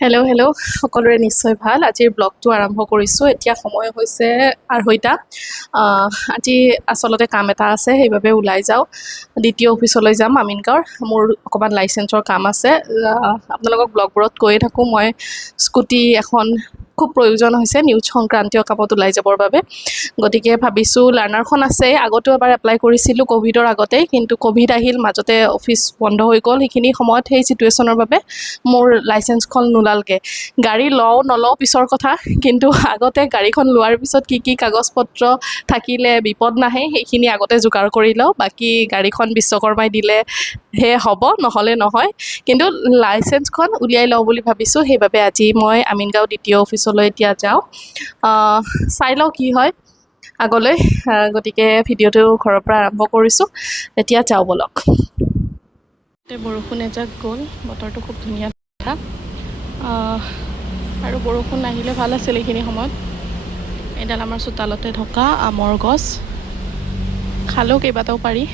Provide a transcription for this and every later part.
Hello' hello' সকলোৰে নিশ্চয় ভাল। আজিৰ ব্লগটো আৰম্ভ কৰিছোঁ। এতিয়া সময় হৈছে 2:30। আজি আচলতে কাম এটা আছে, সেইবাবে ওলাই যাওঁ। দ্বিতীয় অফিচলৈ যাম আমিনগাঁৱৰ। মোৰ অকণমান লাইচেন্সৰ কাম আছে। আপোনালোকক ব্লগবোৰত কৈয়ে থাকোঁ, মই স্কুটি এখন খুব প্ৰয়োজন হৈছে নিউজ সংক্ৰান্তীয় কামত ওলাই যাবৰ বাবে। গতিকে ভাবিছোঁ লাৰ্ণাৰখন আছে, আগতেও এবাৰ এপ্লাই কৰিছিলোঁ ক'ভিডৰ আগতেই, কিন্তু ক'ভিড আহিল, মাজতে অফিচ বন্ধ হৈ গ'ল। সেইখিনি সময়ত সেই চিটুৱেশ্যনৰ বাবে মোৰ লাইচেন্সখন নোলালগৈ। গাড়ী লওঁ নলওঁ পিছৰ কথা, কিন্তু আগতে গাড়ীখন লোৱাৰ পিছত কি কি কাগজ পত্ৰ থাকিলে বিপদ নাহে সেইখিনি আগতে যোগাৰ কৰি লওঁ। বাকী গাড়ীখন বিশ্বকৰ্মাই দিলেহে হ'ব, নহ'লে নহয়। কিন্তু লাইচেন্সখন উলিয়াই লওঁ বুলি ভাবিছোঁ, সেইবাবে আজি মই আমিনগাঁও দ্বিতীয় অফিচলৈ এতিয়া যাওঁ। চাই লওঁ কি হয় আগলৈ। গতিকে ভিডিঅ'টো ঘৰৰ পৰা আৰম্ভ কৰিছোঁ। এতিয়া যাওঁ ব'লক। বৰষুণ এজাক গ'ল, বতৰটো খুব ধুনীয়া দেখা। আৰু বৰষুণ নাহিলে ভাল আছিল এইখিনি সময়ত। এইডাল আমাৰ চোতালতে থকা আমৰ গছ, খালেও কেইবাটাও পাৰি।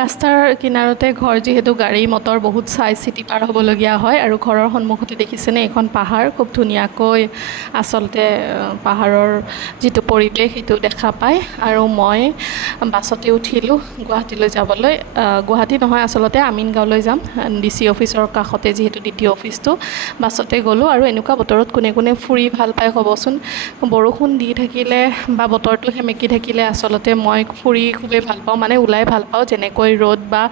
ৰাস্তাৰ কিনাৰতে ঘৰ, যিহেতু গাড়ী মটৰ বহুত চাই চিটি পাৰ হ'বলগীয়া হয়। আৰু ঘৰৰ সন্মুখতে দেখিছেনে এইখন পাহাৰ, খুব ধুনীয়াকৈ আচলতে পাহাৰৰ যিটো পৰিৱেশ সেইটো দেখা পায়। আৰু মই বাছতে উঠিলোঁ গুৱাহাটীলৈ যাবলৈ। গুৱাহাটী নহয়, আচলতে আমিনগাঁৱলৈ যাম। DC অফিচৰ কাষতে যিহেতু দ্বিতীয় অফিচটো, বাছতে গ'লোঁ। আৰু এনেকুৱা বতৰত কোনে কোনে ফুৰি ভাল পায় ক'বচোন। বৰষুণ দি থাকিলে বা বতৰটো সেমেকি থাকিলে আচলতে মই ফুৰি খুবেই ভাল পাওঁ, মানে ওলাই ভাল পাওঁ। যেনেকৈ ৰ'দ বা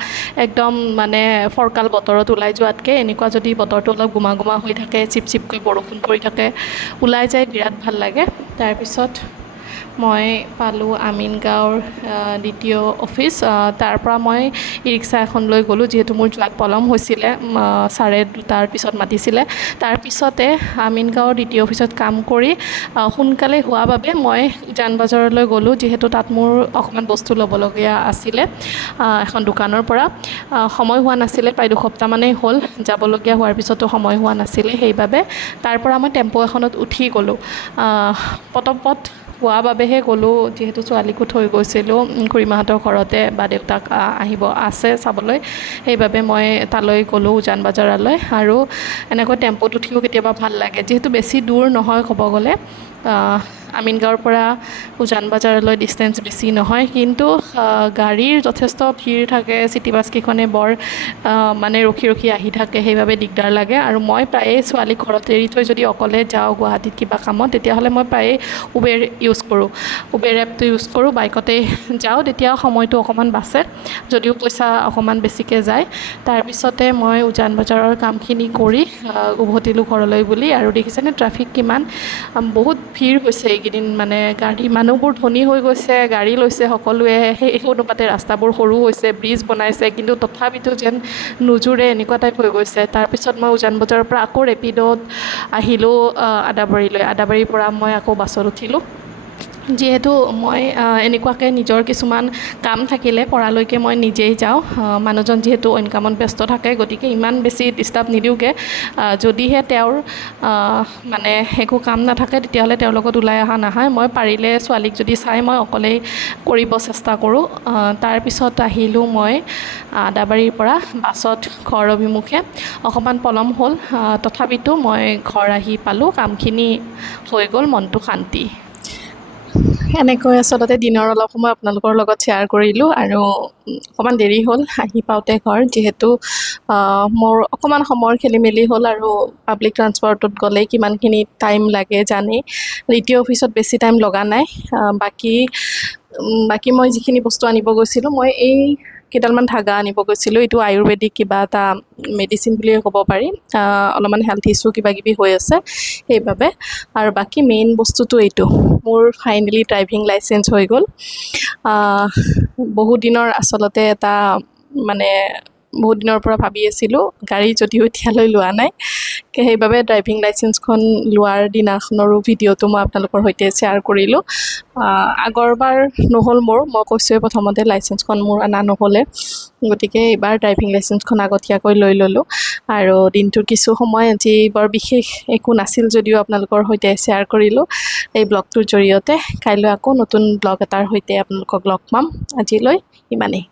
একদম মানে ফৰকাল বতৰত ওলাই যোৱাতকৈ এনেকুৱা যদি বতৰটো অলপ গোমা গোমা হৈ থাকে, চিপ চিপকৈ বৰষুণ পৰি থাকে, ওলাই যাই বিৰাট ভাল লাগে। তাৰপিছত মই পালোঁ আমিনগাঁৱৰ দ্বিতীয় অফিচ। তাৰ পৰা মই ই ৰিক্সা এখন লৈ গ'লোঁ, যিহেতু মোৰ যোৱাত পলম হৈছিলে। 2:30 পিছত মাতিছিলে। তাৰপিছতে আমিনগাঁৱৰ দ্বিতীয় অফিচত কাম কৰি সোনকালে হোৱা বাবে মই উজান বজাৰলৈ গ'লোঁ, যিহেতু তাত মোৰ অকণমান বস্তু ল'বলগীয়া আছিলে এখন দোকানৰ পৰা। সময় হোৱা নাছিলে, প্ৰায় 2 সপ্তাহমানেই হ'ল যাবলগীয়া হোৱাৰ পিছতো সময় হোৱা নাছিলে। সেইবাবে তাৰ পৰা মই টেম্পো এখনত উঠি গ'লোঁ। পটপট হোৱা বাবেহে গ'লোঁ, যিহেতু ছোৱালীকো থৈ গৈছিলোঁ খুৰীমাহঁতৰ ঘৰতে, বা দেউতাক আহিব আছে চাবলৈ। সেইবাবে মই তালৈ গ'লোঁ, উজান বজাৰলৈ। আৰু এনেকৈ টেম্পোত উঠিও কেতিয়াবা ভাল লাগে, যিহেতু বেছি দূৰ নহয় ক'ব গ'লে। আমিনগাঁৱৰ পৰা উজান বজাৰলৈ ডিষ্টেঞ্চ বেছি নহয়, কিন্তু গাড়ীৰ যথেষ্ট ভিৰ থাকে। চিটি বাছকেইখনে বৰ মানে ৰখি ৰখি আহি থাকে, সেইবাবে দিগদাৰ লাগে। আৰু মই প্ৰায়ে ছোৱালীক ঘৰত এৰি থৈ যদি অকলে যাওঁ গুৱাহাটীত কিবা কামত, তেতিয়াহ'লে মই প্ৰায়ে উবেৰ ইউজ কৰোঁ। উবেৰ এপটো ইউজ কৰোঁ, বাইকতেই যাওঁ, তেতিয়া সময়টো অকণমান বাচে, যদিও পইচা অকণমান বেছিকৈ যায়। তাৰপিছতে মই উজান বজাৰৰ কামখিনি কৰি উভতিলোঁ ঘৰলৈ বুলি। আৰু দেখিছেনে ট্ৰাফিক কিমান, বহুত ভিৰ হৈছে এইকেইদিন। মানে মানুহবোৰ ধনী হৈ গৈছে, গাড়ী লৈছে সকলোৱে, সেই অনুপাতে ৰাস্তাবোৰ সৰু হৈছে, ব্ৰিজ বনাইছে, কিন্তু তথাপিতো যেন নোজোৰে, এনেকুৱা টাইপ হৈ গৈছে। তাৰপিছত মই উজান বজাৰৰ পৰা আকৌ ৰেপিডত আহিলোঁ আদাবাৰীলৈ। আদাবাৰীৰ পৰা মই আকৌ বাছত উঠিলোঁ। যিহেতু মই এনেকুৱাকৈ নিজৰ কিছুমান কাম থাকিলে পৰালৈকে মই নিজেই যাওঁ। মানুহজন যিহেতু অইন কামত ব্যস্ত থাকে, গতিকে ইমান বেছি ডিষ্টাৰ্ব নিদিওঁগৈ। যদিহে তেওঁৰ মানে একো কাম নাথাকে, তেতিয়াহ'লে তেওঁৰ লগত ওলাই অহা নহয়। মই পাৰিলে ছোৱালীক যদি চাই মই অকলেই কৰিব চেষ্টা কৰোঁ। তাৰপিছত আহিলোঁ মই আদাবাৰীৰ পৰা বাছত ঘৰ অভিমুখে। অকণমান পলম হ'ল, তথাপিতো মই ঘৰ আহি পালোঁ, কামখিনি হৈ গ'ল, মনটো শান্তি। এনেকৈ আচলতে দিনৰ অলপ সময় আপোনালোকৰ লগত শ্বেয়াৰ কৰিলোঁ। আৰু অকণমান দেৰি হ'ল আহি পাওঁতে ঘৰ, যিহেতু মোৰ অকণমান সময়ৰ খেলি মেলি হ'ল। আৰু পাব্লিক ট্ৰান্সপৰ্টত গ'লেই কিমানখিনি টাইম লাগে জানেই। দ্বিতীয় অফিচত বেছি টাইম লগা নাই। বাকী মই যিখিনি বস্তু আনিব গৈছিলোঁ, মই এই কেইডালমান ধাগা আনিব গৈছিলোঁ। এইটো আয়ুৰ্বেদিক কিবা এটা মেডিচিন বুলিয়ে ক'ব পাৰি। অলপমান হেল্থ ইছ্যু কিবা কিবি হৈ আছে সেইবাবে। আৰু বাকী মেইন বস্তুটো এইটো, মোৰ ফাইনেলি ড্ৰাইভিং লাইচেন্স হৈ গ'ল। বহুত দিনৰ আচলতে এটা মানে বহুত দিনৰ পৰা ভাবি আছিলোঁ, গাড়ী যদিও এতিয়ালৈ লোৱা নাই, সেইবাবে ড্ৰাইভিং লাইচেন্সখন লোৱাৰ দিনাখনৰো ভিডিঅ'টো মই আপোনালোকৰ সৈতে শ্বেয়াৰ কৰিলোঁ। আগৰবাৰ নহ'ল মই কৈছোঁৱে প্ৰথমতে, লাইচেন্সখন মোৰ অনা নহ'লে। গতিকে এইবাৰ ড্ৰাইভিং লাইচেন্সখন আগতীয়াকৈ লৈ ল'লোঁ। আৰু দিনটোৰ কিছু সময় আজি বৰ বিশেষ একো নাছিল যদিও আপোনালোকৰ সৈতে শ্বেয়াৰ কৰিলোঁ এই ব্লগটোৰ জৰিয়তে। কাইলৈ আকৌ নতুন ব্লগ এটাৰ সৈতে আপোনালোকক লগ পাম। আজিলৈ ইমানেই।